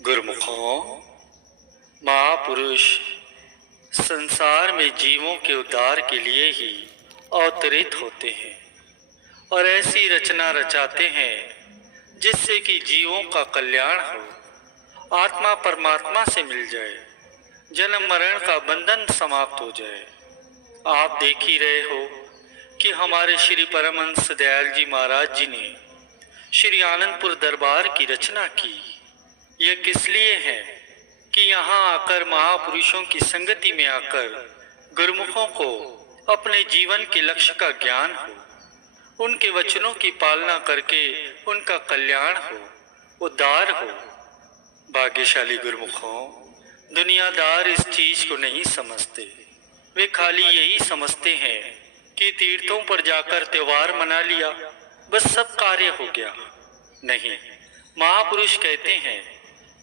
गुरुमुखों, महापुरुष संसार में जीवों के उद्धार के लिए ही अवतरित होते हैं और ऐसी रचना रचाते हैं जिससे कि जीवों का कल्याण हो, आत्मा परमात्मा से मिल जाए, जन्म मरण का बंधन समाप्त हो जाए। आप देख ही रहे हो कि हमारे श्री परमहंस दयाल जी महाराज जी ने श्री आनंदपुर दरबार की रचना की। यह किस लिए है कि यहाँ आकर महापुरुषों की संगति में आकर गुरुमुखों को अपने जीवन के लक्ष्य का ज्ञान हो, उनके वचनों की पालना करके उनका कल्याण हो, उद्धार हो। भाग्यशाली गुरुमुखों, दुनियादार इस चीज को नहीं समझते। वे खाली यही समझते हैं कि तीर्थों पर जाकर त्योहार मना लिया, बस सब कार्य हो गया। नहीं, महापुरुष कहते हैं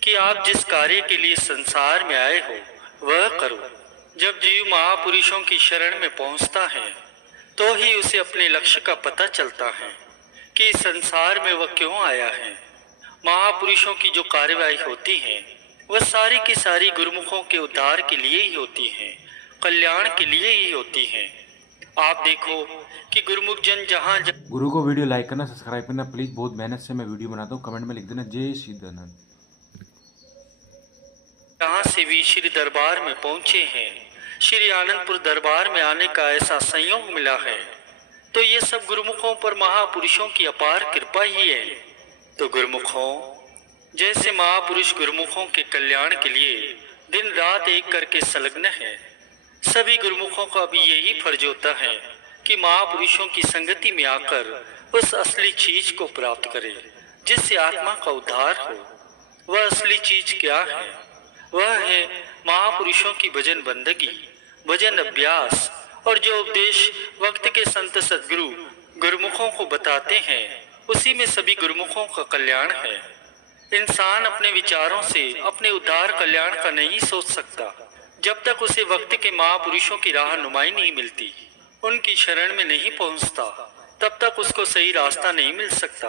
कि आप जिस कार्य के लिए संसार में आए हो वह करो। जब जीव महापुरुषों की शरण में पहुंचता है तो ही उसे अपने लक्ष्य का पता चलता है कि संसार में वह क्यों आया है। महापुरुषों की जो कार्यवाही होती है वह सारी की सारी गुरुमुखों के उद्धार के लिए ही होती है, कल्याण के लिए ही होती है। आप देखो कि गुरुमुख जन जहाँ गुरु को वीडियो लाइक करना, सब्सक्राइब करना प्लीज। बहुत मेहनत से मैं वीडियो बनाता हूँ, कमेंट में लिख देना जय श्री दयानंद। जहाँ से भी श्री दरबार में पहुंचे हैं, श्री आनंदपुर दरबार में आने का ऐसा संयोग मिला है, तो ये सब गुरुमुखों पर महापुरुषों की अपार कृपा ही है। तो गुरुमुखों, जैसे महापुरुष गुरुमुखों के कल्याण के लिए दिन रात एक करके संलग्न है, सभी गुरुमुखों का भी यही फर्ज होता है कि महापुरुषों की संगति में आकर उस असली चीज को प्राप्त करें जिससे आत्मा का उद्धार हो। वह असली चीज क्या है? वह है महापुरुषों की भजन बंदगी, भजन अभ्यास, और जो उपदेश वक्त के संत सदगुरु गुरुमुखों को बताते हैं उसी में सभी गुरुमुखों का कल्याण है। इंसान अपने विचारों से अपने उद्धार कल्याण का नहीं सोच सकता जब तक उसे वक्त के महापुरुषों की राह नुमाई नहीं मिलती, उनकी शरण में नहीं पहुंचता, तब तक उसको सही रास्ता नहीं मिल सकता।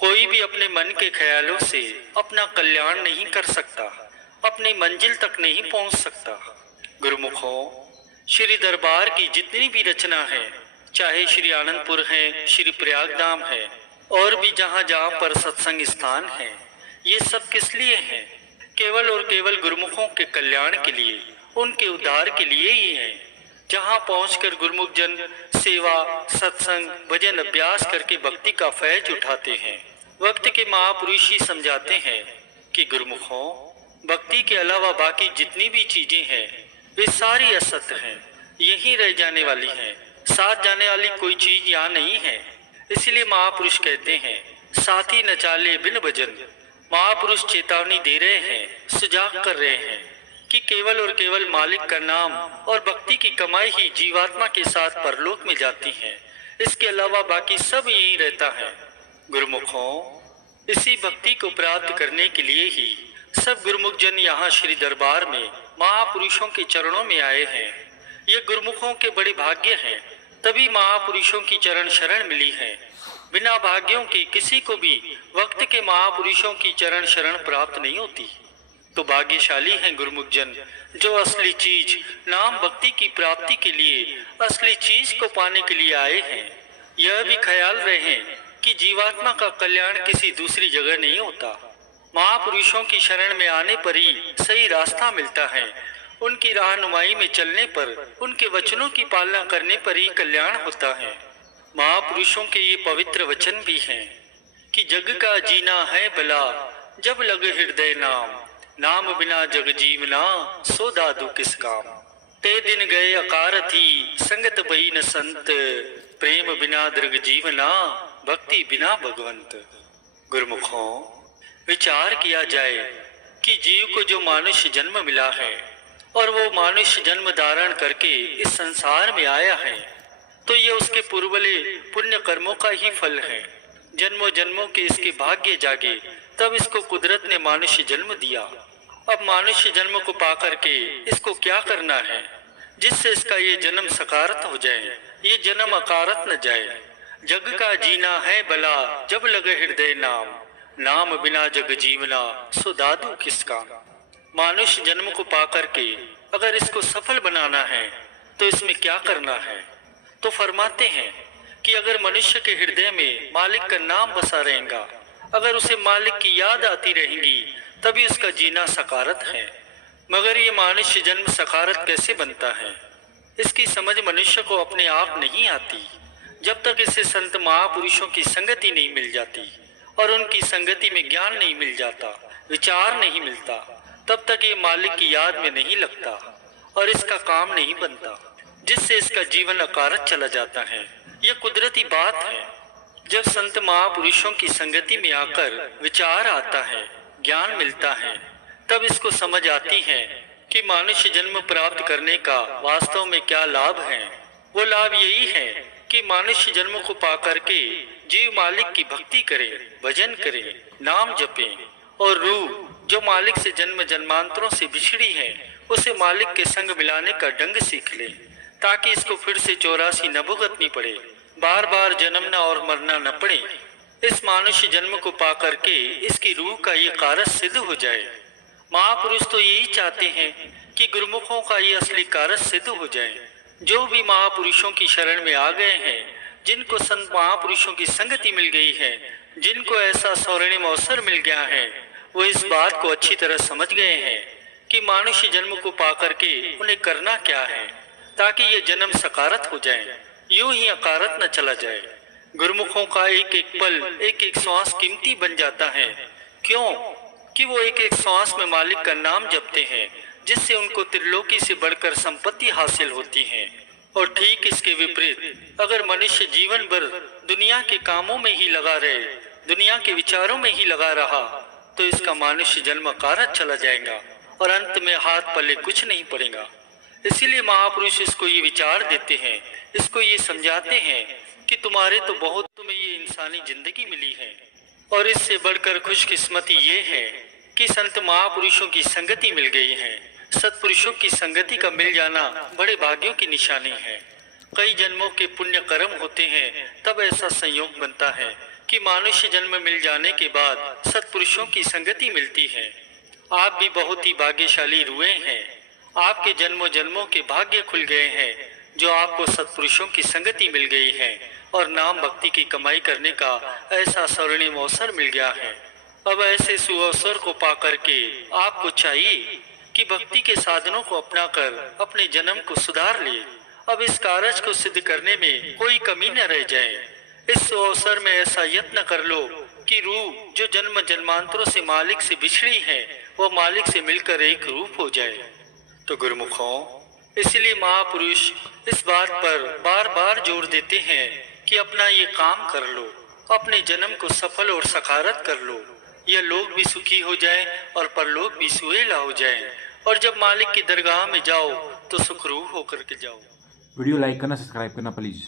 कोई भी अपने मन के ख्यालों से अपना कल्याण नहीं कर सकता, अपनी मंजिल तक नहीं पहुंच सकता। गुरुमुखों, श्री दरबार की जितनी भी रचना है, चाहे श्री आनंदपुर है, श्री प्रयागधाम है, और भी जहाँ जहाँ पर सत्संग स्थान है, ये सब किस लिए है? केवल और केवल गुरुमुखों के कल्याण के लिए, उनके उद्धार के लिए ही है। जहाँ पहुंचकर गुरुमुख जन सेवा, सत्संग, भजन अभ्यास करके भक्ति का फैज उठाते हैं। वक्त के महापुरुष ही समझाते हैं कि गुरुमुखों, भक्ति के अलावा बाकी जितनी भी चीजें हैं वे सारी असत्य हैं, यही रह जाने वाली हैं, साथ जाने वाली कोई चीज यहाँ नहीं है। इसलिए महापुरुष कहते हैं, साथी न चाले बिन भजन। महापुरुष चेतावनी दे रहे हैं, सुजाग कर रहे हैं कि केवल और केवल मालिक का नाम और भक्ति की कमाई ही जीवात्मा के साथ परलोक में जाती है, इसके अलावा बाकी सब यही रहता है। गुरुमुखों, इसी भक्ति को प्राप्त करने के लिए ही सब गुरुमुख जन यहाँ श्री दरबार में महापुरुषों के चरणों में आए हैं। ये गुरुमुखों के बड़े भाग्य हैं, तभी महापुरुषों की चरण शरण मिली है। बिना भाग्यों के किसी को भी वक्त के महापुरुषों की चरण शरण प्राप्त नहीं होती। तो भाग्यशाली हैं गुरुमुख जन जो असली चीज नाम भक्ति की प्राप्ति के लिए, असली चीज को पाने के लिए आए हैं। यह भी ख्याल रहे कि जीवात्मा का कल्याण किसी दूसरी जगह नहीं होता। महापुरुषों की शरण में आने पर ही सही रास्ता मिलता है। उनकी राहनुमाई में चलने पर, उनके वचनों की पालना करने पर ही कल्याण होता है। महापुरुषों के ये पवित्र वचन भी हैं कि जग का जीना है भला जब लग हृदय नाम, नाम बिना जग जीवना सो दादू किस काम। ते दिन गए अकार थी संगत बई न संत, प्रेम बिना दृग जीवना भक्ति बिना भगवंत। गुरुमुखों, विचार किया जाए कि जीव को जो मानुष्य जन्म मिला है और वो मानुष्य जन्म धारण करके इस संसार में आया है, तो ये उसके पूर्वले पुण्य कर्मों का ही फल है। जन्मों जन्मों के इसके भाग्य जागे, तब इसको कुदरत ने मानुष्य जन्म दिया। अब मानुष्य जन्म को पा करके इसको क्या करना है जिससे इसका ये जन्म सकारत हो जाए, ये जन्म अकारत न जाए। जग का जीना है भला जब लगे हृदय नाम, नाम बिना जग जीवना सो दादू किसका। मानुष्य जन्म को पाकर के अगर इसको सफल बनाना है तो इसमें क्या करना है। तो फरमाते हैं कि अगर मनुष्य के हृदय में मालिक का नाम बसा रहेगा, अगर उसे मालिक की याद आती रहेगी, तभी उसका जीना सकारत है। मगर ये मनुष्य जन्म सकारत कैसे बनता है, इसकी समझ मनुष्य को अपने आप नहीं आती। जब तक इसे संत महापुरुषों की संगति नहीं मिल जाती और उनकी संगति में ज्ञान नहीं मिल जाता, विचार नहीं मिलता, तब तक ये मालिक की याद में नहीं लगता और इसका काम नहीं बनता, जिससे इसका जीवन अकारत चला जाता है। यह कुदरती बात है। जब संत महापुरुषों की संगति में आकर विचार आता है, ज्ञान मिलता है, तब इसको समझ आती है कि मनुष्य जन्म प्राप्त करने का वास्तव में क्या लाभ है। वो लाभ यही है कि मनुष्य जन्म को पाकर के जीव मालिक की भक्ति करे, भजन करे, नाम जपे और रूह जो मालिक से जन्म जन्मांतरों से बिछड़ी है उसे मालिक के संग मिलाने का ढंग सीख ले, ताकि इसको फिर से 84 न भुगतनी पड़े, बार बार जन्मना और मरना न पड़े। इस मनुष्य जन्म को पाकर के इसकी रूह का ये कारज सिद्ध हो जाए। महापुरुष तो यही चाहते हैं कि गुरुमुखों का ये असली कारज सिद्ध हो जाए। जो भी महापुरुषों की शरण में आ गए हैं, जिनको संत महापुरुषों की संगति मिल गई है, जिनको ऐसा स्वर्णिम अवसर मिल गया है, वो इस बात को अच्छी तरह समझ गए हैं कि मनुष्य जन्म को पाकर के उन्हें करना क्या है, ताकि ये जन्म सकारत हो जाए, यूं ही अकारत न चला जाए। गुरुमुखों का एक एक पल, एक एक श्वास कीमती बन जाता है। क्यों? कि वो एक एक श्वास में मालिक का नाम जपते हैं, जिससे उनको त्रिलोकी से बढ़कर संपत्ति हासिल होती है। और ठीक इसके विपरीत अगर मनुष्य जीवन भर दुनिया के कामों में ही लगा रहे, दुनिया के विचारों में ही लगा रहा, तो इसका मनुष्य जन्म अकारत चला जाएगा और अंत में हाथ पल्ले कुछ नहीं पड़ेगा। इसीलिए महापुरुष इसको ये विचार देते हैं, इसको ये समझाते हैं कि तुम्हारे तो बहुत, तुम्हें ये इंसानी जिंदगी मिली है और इससे बढ़कर खुशकिस्मती ये है कि संत महापुरुषों की संगति मिल गई है। सत्पुरुषों की संगति का मिल जाना बड़े भाग्यों की निशानी है। कई जन्मों के पुण्य कर्म होते हैं, तब ऐसा संयोग बनता है कि मनुष्य जन्म मिल जाने के बाद सत्पुरुषों की संगति मिलती है। आप भी बहुत ही भाग्यशाली हुए हैं। आपके जन्मों जन्मों के भाग्य खुल गए हैं, जो आपको सत्पुरुषों की संगति मिल गई है और नाम भक्ति की कमाई करने का ऐसा स्वर्णिम अवसर मिल गया है। अब ऐसे सुअवसर को पाकर के आपको चाहिए कि भक्ति के साधनों को अपनाकर अपने जन्म को सुधार ले। अब इस कार्य को सिद्ध करने में कोई कमी न रह जाए। इस अवसर में ऐसा यत्न कर लो कि रूह जो जन्म जन्मांतरों से मालिक से बिछड़ी है, वह मालिक से मिलकर एक रूप हो जाए। तो गुरुमुखों, इसलिए महापुरुष इस बात पर बार बार जोर देते हैं कि अपना ये काम कर लो, अपने जन्म को सफल और सकारत कर लो। यह लोग भी सुखी हो जाए और परलोक भी सुहेला हो जाए, और जब मालिक की दरगाह में जाओ तो सुखरूह होकर के जाओ। वीडियो लाइक करना, सब्सक्राइब करना प्लीज़।